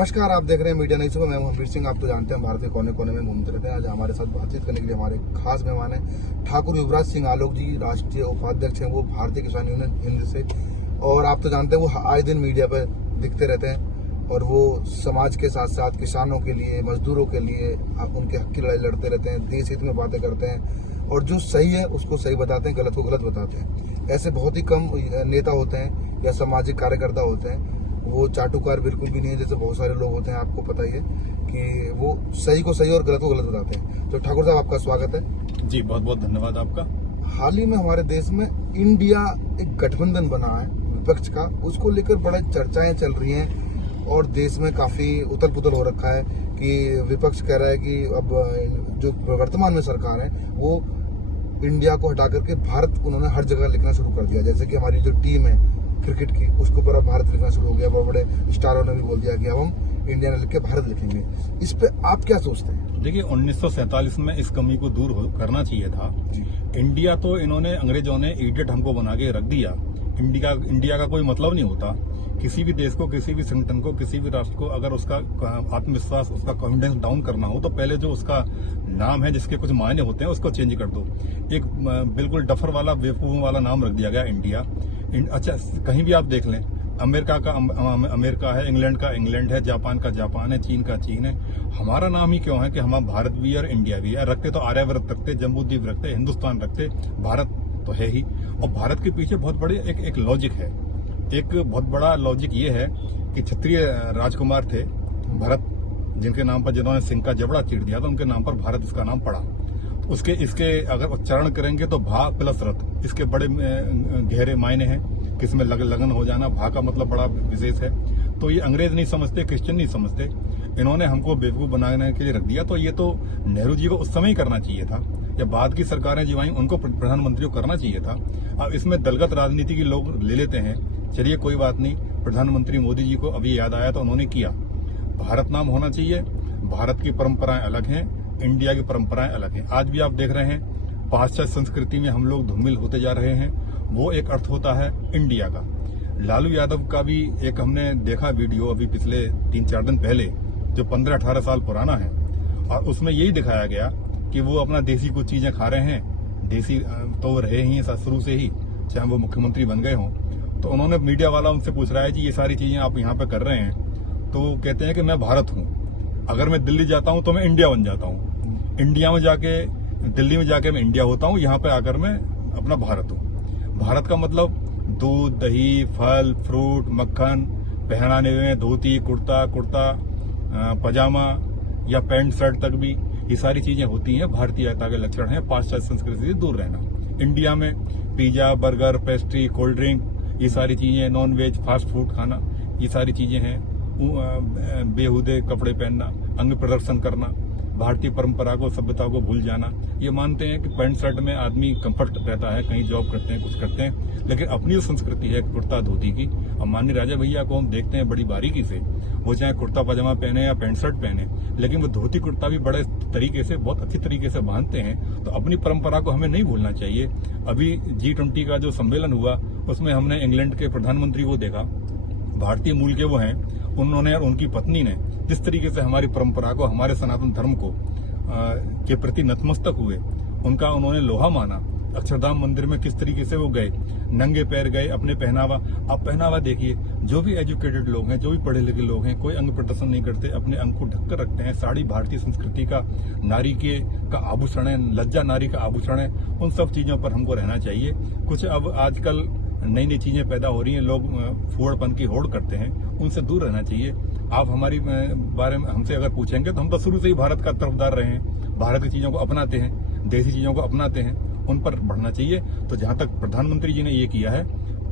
नमस्कार, आप देख रहे हैं मीडिया न्यूज़ में। मैं हूं सिंह। आप तो जानते हैं भारत के कोने कोने में घूमते रहते हैं। आज हमारे साथ बातचीत करने के लिए हमारे खास मेहमान हैं ठाकुर युवराज सिंह आलोक जी, राष्ट्रीय उपाध्यक्ष हैं वो भारतीय किसान यूनियन हिंद से। और आप तो जानते हैं वो आए दिन मीडिया पर दिखते रहते हैं और वो समाज के साथ साथ किसानों के लिए, मजदूरों के लिए उनके हक की लड़ाई लड़ते रहते हैं, देश हित में बातें करते हैं और जो सही है उसको सही बताते हैं, गलत को गलत बताते हैं। ऐसे बहुत ही कम नेता होते हैं या सामाजिक कार्यकर्ता होते हैं। वो चाटुकार बिल्कुल भी नहीं है जैसे बहुत सारे लोग होते हैं। आपको पता ही है कि वो सही को सही और गलत को गलत बताते हैं। तो ठाकुर साहब, आपका स्वागत है जी। बहुत बहुत धन्यवाद आपका। हाल ही में हमारे देश में इंडिया एक गठबंधन बना है विपक्ष का, उसको लेकर बड़े चर्चाएं चल रही हैं और देश में काफी उथल पुथल हो रखा है कि विपक्ष कह रहा है कि अब जो वर्तमान में सरकार है वो इंडिया को हटा करके भारत उन्होंने हर जगह लिखना शुरू कर दिया। जैसे कि हमारी जो टीम है क्रिकेट की, उसके ऊपर अब भारत लिखना शुरू हो गया। बड़े बड़े स्टारों ने भी बोल दिया कि अब हम इंडिया ने लिख के भारत लिखेंगे। इस पे आप क्या सोचते हैं? देखिए, 1947 में इस कमी को दूर करना चाहिए था जी। इंडिया तो इन्होंने, अंग्रेजों ने इडियट हमको बना के रख दिया। इंडिया का कोई मतलब नहीं होता। किसी भी देश को, किसी भी संगठन को, किसी भी राष्ट्र को अगर उसका आत्मविश्वास, उसका कॉन्फिडेंस डाउन करना हो तो पहले जो उसका नाम है, जिसके कुछ मायने होते हैं, उसको चेंज कर दो। एक बिल्कुल डफर वाला, बेवकूफ वाला नाम रख दिया गया इंडिया। अच्छा, कहीं भी आप देख लें, अमेरिका का अमेरिका है, इंग्लैंड का इंग्लैंड है, जापान का जापान है, चीन का चीन है। हमारा नाम ही क्यों है कि हम भारत भी और इंडिया भी है? रखते तो आर्यव्रत रखते, जम्बूद्वीप रखते, हिंदुस्तान रखते, भारत तो है ही। और भारत के पीछे बहुत बड़े एक लॉजिक है। एक बहुत बड़ा लॉजिक ये है कि क्षत्रिय राजकुमार थे भरत, जिनके नाम पर, जिन्होंने सिंह का जबड़ा चीर दिया था, उनके नाम पर भारत इसका नाम पड़ा। इसके अगर उच्चारण करेंगे तो भा प्लस रथ, इसके बड़े गहरे मायने हैं। किसमें लगन हो जाना, भा का मतलब बड़ा विशेष है। तो ये अंग्रेज नहीं समझते, क्रिश्चियन नहीं समझते, इन्होंने हमको बेवकूफ बनाने के लिए रख दिया। तो ये तो नेहरू जी को उस समय ही करना चाहिए था, या बाद की सरकारें जो आई उनको प्रधानमंत्री को करना चाहिए था। अब इसमें दलगत राजनीति के लोग ले लेते हैं। चलिए, कोई बात नहीं। प्रधानमंत्री मोदी जी को अभी याद आया तो उन्होंने किया। भारत नाम होना चाहिए। भारत की परंपराएं अलग हैं, इंडिया की परंपराएं अलग हैं। आज भी आप देख रहे हैं पाश्चात्य संस्कृति में हम लोग धूमिल होते जा रहे हैं। वो एक अर्थ होता है इंडिया का। लालू यादव का भी एक हमने देखा वीडियो अभी पिछले 3-4 दिन पहले, जो 15-18 साल पुराना है, और उसमें यही दिखाया गया कि वो अपना देसी कुछ चीजें खा रहे हैं। देसी तो रहे ही शुरू से ही, चाहे वो मुख्यमंत्री बन गए हों। तो उन्होंने, मीडिया वाला उनसे पूछ रहा है कि ये सारी चीजें आप यहाँ पे कर रहे हैं, तो कहते हैं कि मैं भारत हूँ। अगर मैं दिल्ली जाता हूँ तो मैं इंडिया बन जाता हूँ, इंडिया में जाके, दिल्ली में जाके मैं इंडिया होता हूँ, यहाँ पे आकर मैं अपना भारत हूँ। भारत का मतलब दूध, दही, फल, फ्रूट, मक्खन, पहनाने में धोती, कुर्ता पजामा या पैंट शर्ट तक भी, ये सारी चीजें होती हैं। भारतीयता के लक्षण हैं। पाश्चात्य संस्कृति से दूर रहना। इंडिया में pizza, burger, pastry, cold drink, ये सारी चीजें, नॉन वेज, फास्ट फूड खाना, ये सारी चीजें हैं। बेहुदे कपड़े पहनना, अंग प्रदर्शन करना, भारतीय परंपरा को, सभ्यता को भूल जाना। ये मानते हैं कि पैंट शर्ट में आदमी कंफर्ट रहता है, कहीं जॉब करते हैं, कुछ करते हैं, लेकिन अपनी जो संस्कृति है कुर्ता धोती की, और माननीय राजा भैया को हम देखते हैं बड़ी बारीकी से, वो चाहे कुर्ता पजामा पहने या पैंट शर्ट पहने, लेकिन वो धोती कुर्ता भी बड़े तरीके से, बहुत अच्छी तरीके से बांधते हैं। तो अपनी परंपरा को हमें नहीं भूलना चाहिए। अभी G20 का जो सम्मेलन हुआ, उसमें हमने इंग्लैंड के प्रधानमंत्री को देखा, भारतीय मूल के वो हैं। उन्होंने और उनकी पत्नी ने जिस तरीके से हमारी परंपरा को, हमारे सनातन धर्म को के प्रति नतमस्तक हुए, उनका उन्होंने लोहा माना। अक्षरधाम मंदिर में किस तरीके से वो गए, नंगे पैर गए, अपने पहनावा, आप पहनावा देखिए। जो भी एजुकेटेड लोग हैं, जो भी पढ़े लिखे लोग हैं, कोई अंग प्रदर्शन नहीं करते, अपने अंग को ढककर रखते हैं। साड़ी भारतीय संस्कृति का, नारी का आभूषण है, लज्जा नारी का आभूषण है। उन सब चीजों पर हमको रहना चाहिए। कुछ अब आजकल नई नई चीजें पैदा हो रही हैं, लोग फुहड़पन की होड़ करते हैं, उनसे दूर रहना चाहिए। आप हमारी बारे में हमसे अगर पूछेंगे तो हम तो शुरू से ही भारत का तरफदार रहे हैं, भारत की चीजों को अपनाते हैं, देसी चीजों को अपनाते हैं, उन पर बढ़ना चाहिए। तो जहां तक प्रधानमंत्री जी ने ये किया है,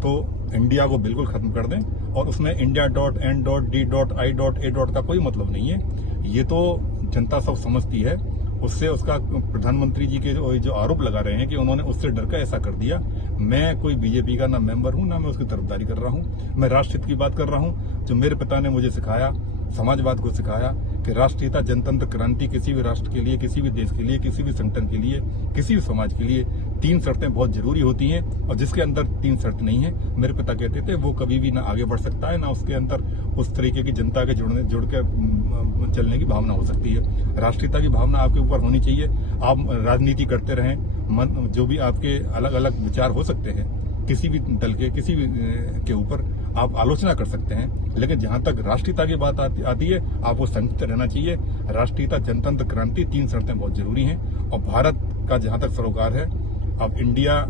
तो इंडिया को बिल्कुल खत्म कर दें, और उसमें India.N.D.I.A. का कोई मतलब नहीं है। ये तो जनता सब समझती है। उससे उसका प्रधानमंत्री जी के जो आरोप लगा रहे हैं कि उन्होंने उससे डर का ऐसा कर दिया। मैं कोई बीजेपी का ना मेंबर हूं, ना मैं उसकी तरफदारी कर रहा हूं। मैं राष्ट्रहित की बात कर रहा हूं। जो मेरे पिता ने मुझे सिखाया, समाजवाद को सिखाया कि राष्ट्रीयता, जनतंत्र, क्रांति किसी भी राष्ट्र के लिए, किसी भी देश के लिए, किसी भी संगठन के लिए, किसी भी समाज के लिए 3 शर्तें बहुत जरूरी होती हैं, और जिसके अंदर 3 शर्त नहीं है, मेरे पिता कहते थे, वो कभी भी ना आगे बढ़ सकता है, ना उसके अंदर उस तरीके की जनता के जुड़ के चलने की भावना हो सकती है। राष्ट्रीयता की भावना आपके ऊपर होनी चाहिए। आप राजनीति करते रहें, जो भी आपके अलग अलग विचार हो सकते हैं, किसी भी दल के किसी भी के ऊपर आप आलोचना कर सकते हैं, लेकिन जहां तक राष्ट्रीयता की बात आती है, आपको संयुक्त रहना चाहिए। राष्ट्रीयता, जनतंत्र, क्रांति, 3 शर्तें बहुत जरूरी हैं। और भारत का जहां तक सरोकार है, अब इंडिया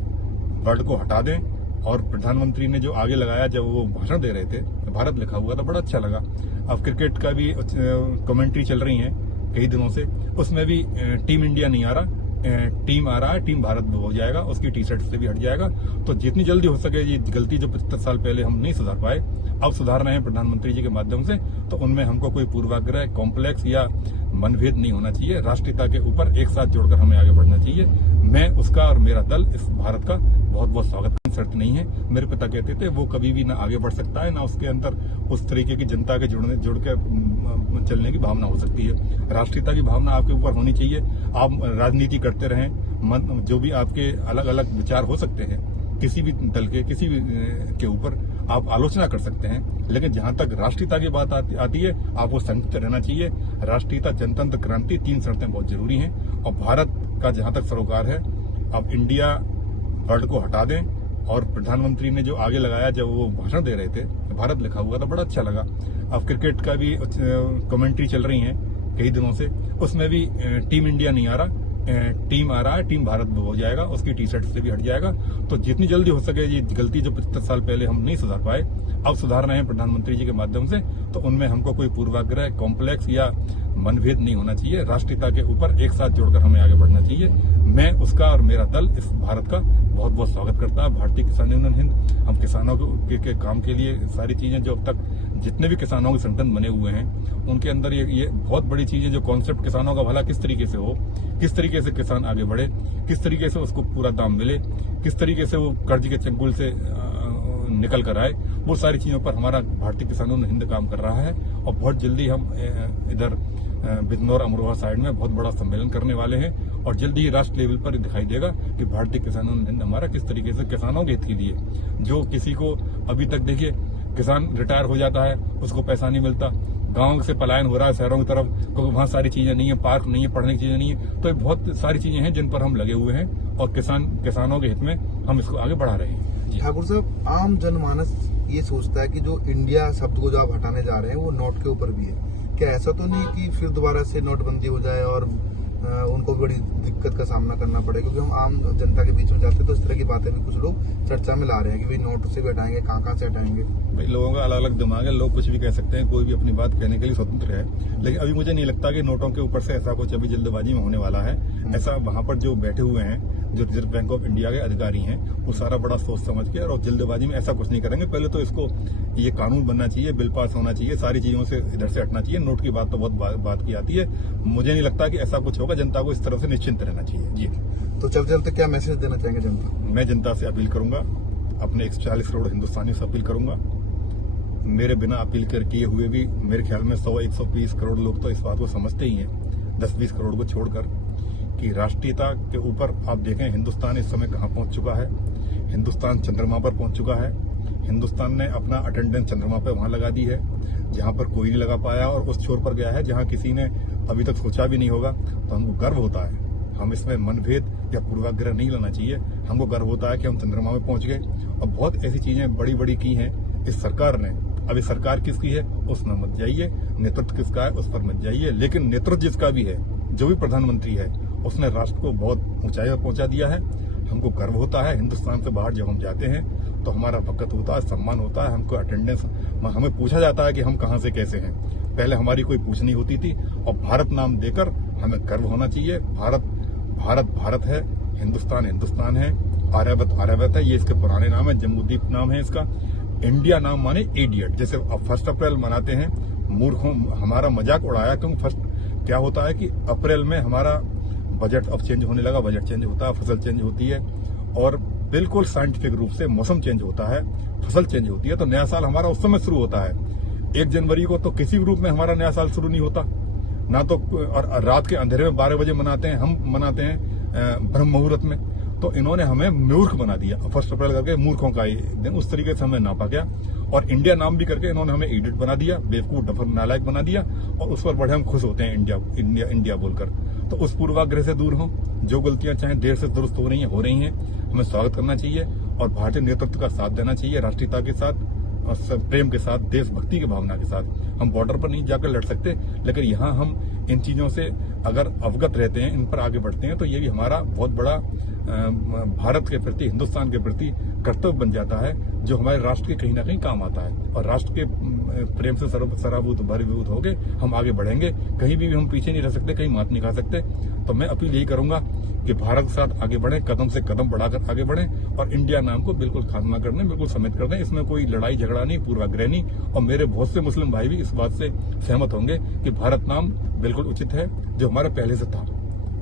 वर्ड को हटा दें। और प्रधानमंत्री ने जो आगे लगाया, जब वो भाषण दे रहे थे, भारत लिखा हुआ था, बड़ा अच्छा लगा। अब क्रिकेट का भी कमेंट्री चल रही है कई दिनों से, उसमें भी टीम इंडिया नहीं आ रहा, टीम आ रहा है, टीम भारत हो जाएगा, उसकी टी शर्ट से भी हट जाएगा। तो जितनी जल्दी हो सके, ये गलती जो 75 साल पहले हम नहीं सुधार पाए, अब सुधार रहे हैं प्रधानमंत्री जी के माध्यम से, तो उनमें हमको कोई पूर्वाग्रह, कॉम्प्लेक्स या मनभेद नहीं होना चाहिए। राष्ट्रीयता के ऊपर एक साथ जोड़कर हमें आगे बढ़ना चाहिए। मैं उसका और मेरा दल इस भारत का बहुत बहुत स्वागत। शर्त नहीं है, मेरे पिता कहते थे, वो कभी भी ना आगे बढ़ सकता है, ना उसके अंदर उस तरीके की जनता के जुड़ के चलने की भावना हो सकती है। राष्ट्रीयता की भावना आपके ऊपर होनी चाहिए। आप राजनीति करते रहें, जो भी आपके अलग अलग विचार हो सकते हैं, किसी भी दल के किसी भी के ऊपर आप आलोचना कर सकते हैं, लेकिन जहां तक राष्ट्रीयता की बात आती है, आपको संयुक्त रहना चाहिए। राष्ट्रीयता, जनतंत्र, क्रांति, 3 शर्तें बहुत जरूरी हैं। और भारत का जहां तक सरोकार है, अब इंडिया वर्ड को हटा दें। और प्रधानमंत्री ने जो आगे लगाया, जब वो भाषण दे रहे थे, भारत लिखा हुआ था, बड़ा अच्छा लगा। अब क्रिकेट का भी कमेंट्री चल रही है कई दिनों से, उसमें भी टीम इंडिया नहीं आ रहा, टीम आ रहा है, टीम भारत हो जाएगा, उसकी टी शर्ट से भी हट जाएगा। तो जितनी जल्दी हो सके, ये गलती जो 75 साल पहले हम नहीं सुधार पाए, अब सुधार रहे हैं प्रधानमंत्री जी के माध्यम से, तो उनमें हमको कोई पूर्वाग्रह, कॉम्प्लेक्स या मनभेद नहीं होना चाहिए। राष्ट्रीयता के ऊपर एक साथ जोड़कर हमें आगे बढ़ना चाहिए। मैं उसका और मेरा दल इस भारत का बहुत बहुत स्वागत करता है। भारतीय किसान यूनियन हिंद, हम किसानों के काम के लिए सारी चीजें, जो अब तक जितने भी किसानों के संगठन बने हुए हैं, उनके अंदर ये बहुत बड़ी चीजें, जो कॉन्सेप्ट किसानों का भला किस तरीके से हो, किस तरीके से किसान आगे बढ़े, किस तरीके से उसको पूरा दाम मिले, किस तरीके से वो कर्ज के चंगुल से निकल कर आए, वो सारी चीजों पर हमारा भारतीय किसान यूनियन हिंद काम कर रहा है। और बहुत जल्दी हम इधर बिजनौर, अमरोहा साइड में बहुत बड़ा सम्मेलन करने वाले हैं, और जल्दी ही राष्ट्र लेवल पर दिखाई देगा कि भारतीय किसान यूनियन हिंद हमारा किस तरीके से किसानों के हित के लिए, जो किसी को अभी तक, देखिए, किसान रिटायर हो जाता है, उसको पैसा नहीं मिलता, गांव से पलायन हो रहा है शहरों की तरफ, क्योंकि वहां सारी चीजें नहीं है, पार्क नहीं है, पढ़ने की चीजें नहीं है। तो बहुत सारी चीजें हैं जिन पर हम लगे हुए हैं, और किसानों के हित में हम इसको आगे बढ़ा रहे हैं। ठाकुर साहब, आम जनमानस ये सोचता है कि जो इंडिया शब्द को जो आप हटाने जा रहे हैं, वो नोट के ऊपर भी है। क्या ऐसा तो नहीं कि फिर दोबारा से नोटबंदी हो जाए और उनको बड़ी दिक्कत का सामना करना पड़े? क्योंकि हम आम जनता के बीच में जाते हैं तो इस तरह की बातें भी कुछ लोग चर्चा में ला रहे हैं कि भाई नोट से भी हटाएंगे, कहाँ से हटाएंगे। भाई, लोगों का अलग अलग दिमाग है, लोग कुछ भी कह सकते हैं, कोई भी अपनी बात कहने के लिए स्वतंत्र है। लेकिन अभी मुझे नहीं लगता कि नोटों के ऊपर से ऐसा कुछ अभी जल्दबाजी में होने वाला है। ऐसा वहां पर जो बैठे हुए हैं, जो रिजर्व बैंक ऑफ इंडिया के अधिकारी हैं, वो सारा बड़ा सोच समझ के और जल्दबाजी में ऐसा कुछ नहीं करेंगे। पहले तो इसको ये कानून बनना चाहिए, बिल पास होना चाहिए, सारी चीजों से इधर से हटना चाहिए। नोट की बात तो बहुत बात की आती है, मुझे नहीं लगता कि ऐसा कुछ होगा। जनता को इस तरह से निश्चिंत रहना चाहिए। जी, तो चलते क्या मैसेज देना चाहेंगे जनता? मैं जनता से अपील करूंगा, अपने 140 करोड़ हिंदुस्तानियों से अपील करूंगा। मेरे बिना अपील किए हुए भी मेरे ख्याल में 100-120 करोड़ लोग तो इस बात को समझते ही हैं, 10-20 करोड़ को छोड़कर, कि राष्ट्रीयता के ऊपर आप देखें हिंदुस्तान इस समय कहां पहुंच चुका है। हिंदुस्तान चंद्रमा पर पहुंच चुका है। हिंदुस्तान ने अपना अटेंडेंस चंद्रमा पर वहां लगा दी है जहां पर कोई नहीं लगा पाया, और उस छोर पर गया है जहां किसी ने अभी तक सोचा भी नहीं होगा। तो हमको गर्व होता है, हम इसमें मनभेद या पूर्वाग्रह नहीं लाना चाहिए। हमको गर्व होता है कि हम चंद्रमा में पहुंच गए, और बहुत ऐसी चीजें बड़ी बड़ी की हैं इस सरकार ने। अभी सरकार किसकी है उसमें मत जाइए, नेतृत्व किसका है उस पर मत जाइए, लेकिन नेतृत्व जिसका भी है, जो भी प्रधानमंत्री है, उसने राष्ट्र को बहुत ऊंचाई पर पहुंचा दिया है। हमको गर्व होता है। हिंदुस्तान से बाहर जब हम जाते हैं तो हमारा वक़्त होता है, सम्मान होता है, हमको अटेंडेंस, हमें पूछा जाता है कि हम कहां से कैसे हैं। पहले हमारी कोई पूछ नहीं होती थी, और भारत नाम देकर हमें गर्व होना चाहिए। भारत है, हिंदुस्तान हिंदुस्तान है, आर्यवत है, ये इसके पुराने नाम है, जम्बूद्वीप नाम है इसका। इंडिया नाम माने इडियट, जैसे 1 अप्रैल मनाते हैं, मूर्खों हमारा मजाक उड़ाया। क्योंकि फर्स्ट क्या होता है कि अप्रैल में हमारा बजट अब चेंज होने लगा, बजट चेंज होता है, फसल चेंज होती है, और बिल्कुल साइंटिफिक रूप से मौसम चेंज होता है, फसल चेंज होती है, तो नया साल हमारा उस समय शुरू होता है। 1 जनवरी को तो किसी भी रूप में हमारा नया साल शुरू नहीं होता ना, तो और रात के अंधेरे में 12 बजे मनाते हैं, हम मनाते हैं ब्रह्म मुहूर्त में। तो इन्होंने हमें मूर्ख बना दिया। 1 अप्रैल करके मूर्खों का ये दिन, उस तरीके से हमें नापा गया और इंडिया नाम भी करके इन्होंने हमें इडियट बना दिया, बेवकूफ डफर नालायक बना दिया और उस पर बड़े हम खुश होते हैं इंडिया इंडिया इंडिया बोलकर। तो उस पूर्वाग्रह से दूर हों, जो गलतियां चाहे देर से दुरुस्त हो रही हैं, हमें स्वागत करना चाहिए और भारतीय नेतृत्व का साथ देना चाहिए, राष्ट्रीयता के साथ और प्रेम के साथ, देशभक्ति की भावना के साथ। हम बॉर्डर पर नहीं जाकर लड़ सकते, लेकिन यहाँ हम इन चीजों से अगर अवगत रहते हैं, इन पर आगे बढ़ते हैं, तो ये भी हमारा बहुत बड़ा भारत के प्रति, हिंदुस्तान के प्रति कर्तव्य बन जाता है, जो हमारे राष्ट्र के कहीं ना कहीं काम आता है। और राष्ट्र के प्रेम से सराबूत भरीभूत हो गए हम आगे बढ़ेंगे, कहीं भी हम पीछे नहीं रह सकते, कहीं मात नहीं खा सकते। तो मैं अपील यही करूंगा कि भारत के साथ आगे बढ़ें, कदम से कदम बढ़ाकर आगे बढ़ें और इंडिया नाम को बिल्कुल खात्मा कर दें, बिल्कुल समेत कर दें। इसमें कोई लड़ाई झगड़ा नहीं, पूर्वाग्रह नहीं। और मेरे बहुत से मुस्लिम भाई भी इस बात से सहमत होंगे कि भारत नाम बिल्कुल उचित है, जो हमारा पहले से था।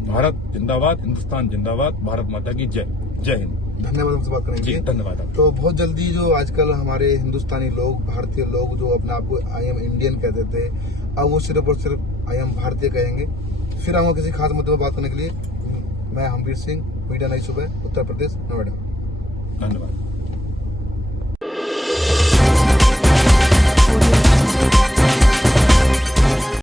भारत जिंदाबाद, हिंदुस्तान जिंदाबाद, भारत माता की जय। जय हिंद। धन्यवाद। हमसे बात करेंगे जी, धन्यवाद। तो बहुत जल्दी जो आजकल हमारे हिंदुस्तानी लोग, भारतीय लोग जो अपने आप को आई एम इंडियन कहते थे, अब वो सिर्फ और सिर्फ आई एम भारतीय कहेंगे। फिर आऊंगा किसी खास मुद्दे पर बात करने के लिए। मैं हमवीर सिंह, मीडिया नई सुबह, उत्तर प्रदेश, नोएडा। धन्यवाद।